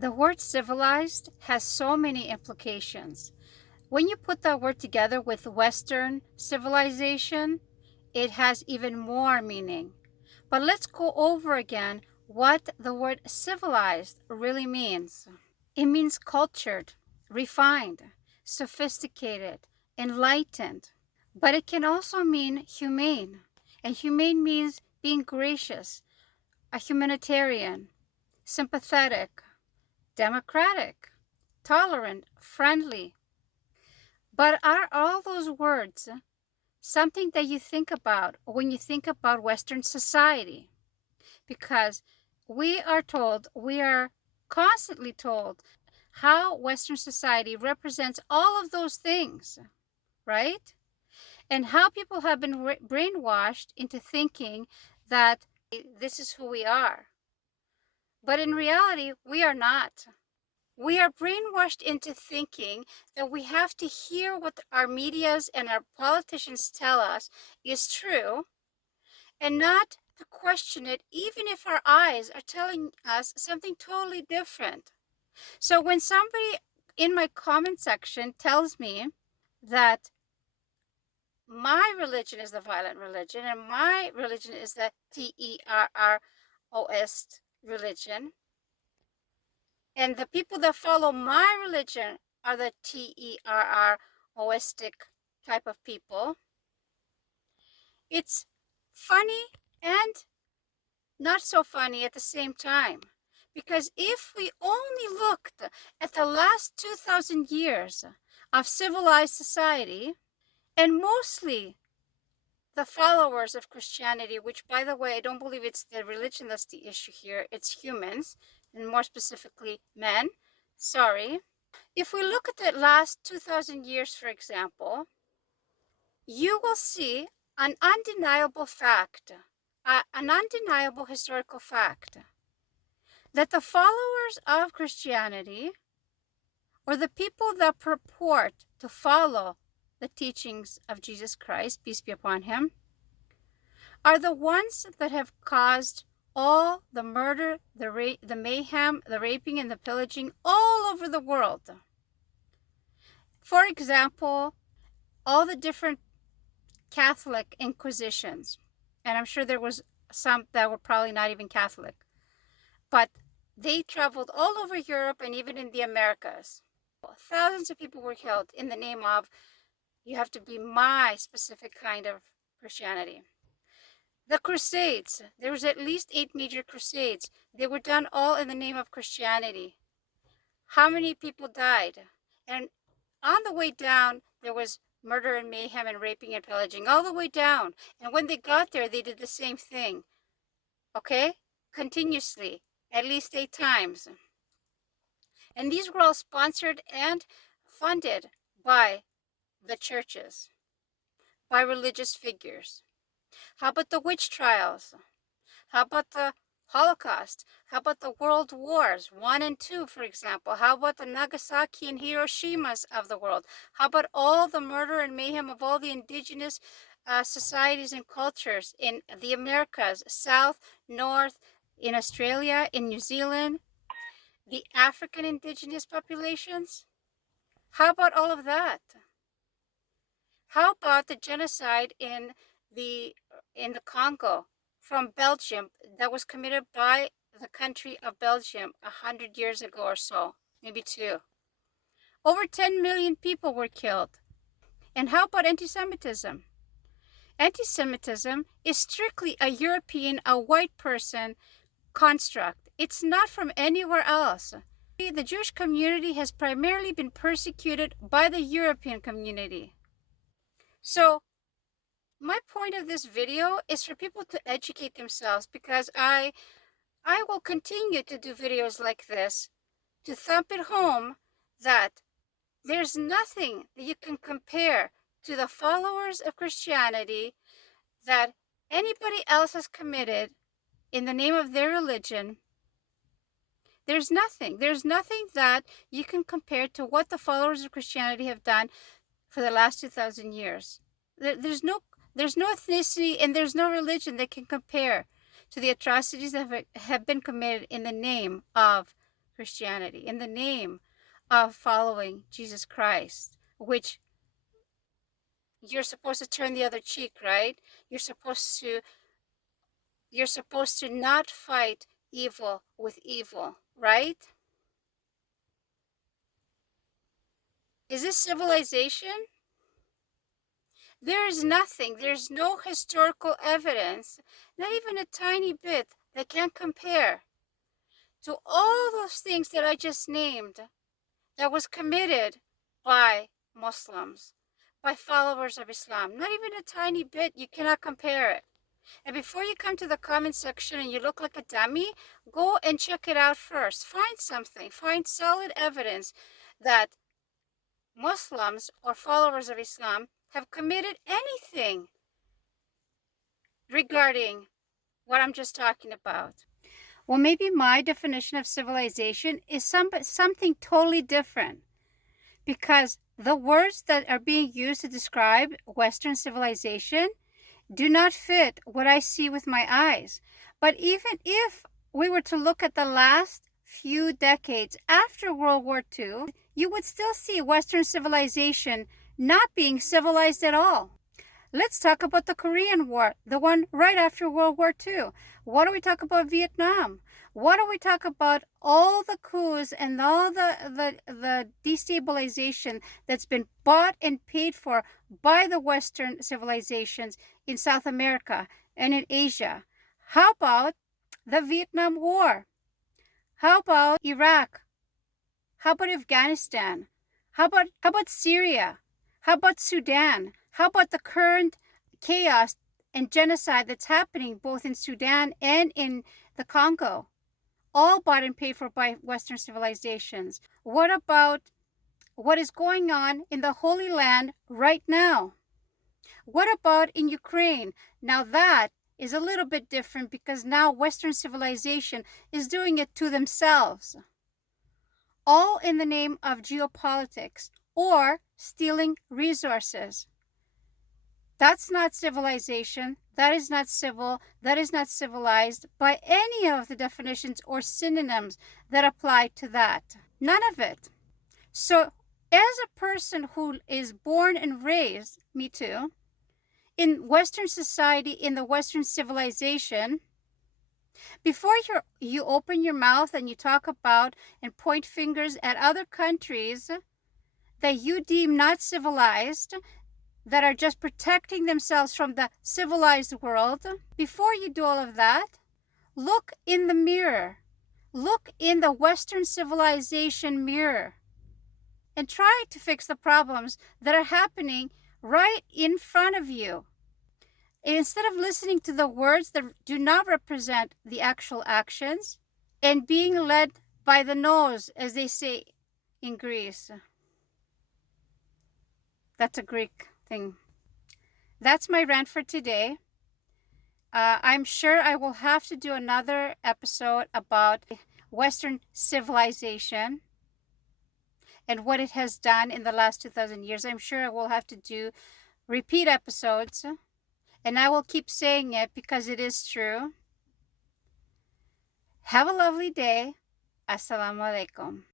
The word civilized has so many implications. When you put that word together with Western civilization, it has even more meaning. But let's go over again what the word civilized really means. It means cultured, refined, sophisticated, enlightened. But it can also mean humane. And humane means being gracious, a humanitarian, sympathetic, democratic, tolerant, friendly. But are all those words something that you think about when you think about Western society? Because we are constantly told how Western society represents all of those things, right? And how people have been brainwashed into thinking that this is who we are. But in reality, we are not. We are brainwashed into thinking that we have to hear what our medias and our politicians tell us is true and not to question it, even if our eyes are telling us something totally different. So when somebody in my comment section tells me that my religion is the violent religion and my religion is the terrorist religion, and the people that follow my religion are the terroristic type of people, it's funny and not so funny at the same time. Because if we only looked at the last 2,000 years of civilized society, and mostly the followers of Christianity, which, by the way, I don't believe it's the religion that's the issue here, it's humans, and more specifically men. Sorry. If we look at the last 2,000 years, for example, you will see an undeniable fact, an undeniable historical fact, that the followers of Christianity, or the people that purport to follow the teachings of Jesus Christ, peace be upon him, are the ones that have caused all the murder, the mayhem, the raping, and the pillaging all over the world. For example, all the different Catholic inquisitions, and I'm sure there was some that were probably not even Catholic, but they traveled all over Europe and even in the Americas. Thousands of people were killed in the name of, you have to be my specific kind of Christianity. The Crusades, there was at least 8 major crusades. They were done all in the name of Christianity. How many people died? And on the way down, there was murder and mayhem and raping and pillaging all the way down. And when they got there, they did the same thing. Okay? Continuously, at least 8 times. And these were all sponsored and funded by the churches, by religious figures. How about the witch trials? How about the Holocaust? How about the World Wars 1 and 2, for example? How about the Nagasaki and Hiroshimas of the world? How about all the murder and mayhem of all the indigenous societies and cultures in the Americas, South, North, in Australia, in New Zealand, the African indigenous populations? How about all of that? How about the genocide in the Congo from Belgium that was committed by the country of Belgium 100 years ago or so, maybe 2? Over 10 million people were killed. And how about anti-Semitism? Anti-Semitism is strictly a European, a white person construct. It's not from anywhere else. The Jewish community has primarily been persecuted by the European community. So my point of this video is for people to educate themselves, because I will continue to do videos like this to thump it home that there's nothing that you can compare to the followers of Christianity that anybody else has committed in the name of their religion. There's nothing that you can compare to what the followers of Christianity have done for the last 2,000 years. There's no ethnicity and there's no religion that can compare to the atrocities that have been committed in the name of Christianity, in the name of following Jesus Christ, which you're supposed to turn the other cheek, right? You're supposed to not fight evil with evil, right? Is this civilization? There is nothing, there's no historical evidence, not even a tiny bit, that can compare to all those things that I just named that was committed by Muslims, by followers of Islam. Not even a tiny bit. You cannot compare it. And before you come to the comment section and you look like a dummy, go and check it out first. Find something. Find solid evidence that Muslims or followers of Islam have committed anything regarding what I'm just talking about. Well, maybe my definition of civilization is something totally different, because the words that are being used to describe Western civilization do not fit what I see with my eyes. But even if we were to look at the last few decades after World War II, you would still see Western civilization not being civilized at all. Let's talk about the Korean War, the one right after World War II. What do we talk about Vietnam? What do we talk about all the coups and all the destabilization that's been bought and paid for by the Western civilizations in South America and in Asia? How about the Vietnam War? How about Iraq? How about Afghanistan? How about Syria? How about Sudan? How about the current chaos and genocide that's happening both in Sudan and in the Congo? All bought and paid for by Western civilizations. What about what is going on in the Holy Land right now? What about in Ukraine? Now that is a little bit different, because now Western civilization is doing it to themselves. All in the name of geopolitics or stealing resources. That's not civilization. That is not civil. That is not civilized by any of the definitions or synonyms that apply to that. None of it. So, as a person who is born and raised, me too, in Western society, in the Western civilization, before you open your mouth and you talk about and point fingers at other countries that you deem not civilized, that are just protecting themselves from the civilized world, before you do all of that, look in the mirror. Look in the Western civilization mirror and try to fix the problems that are happening right in front of you. Instead of listening to the words that do not represent the actual actions and being led by the nose, as they say in Greece. That's a Greek thing. That's my rant for today. I'm sure I will have to do another episode about Western civilization and what it has done in the last 2,000 years. I'm sure I will have to do repeat episodes, and I will keep saying it because it is true. Have a lovely day. Assalamu alaikum.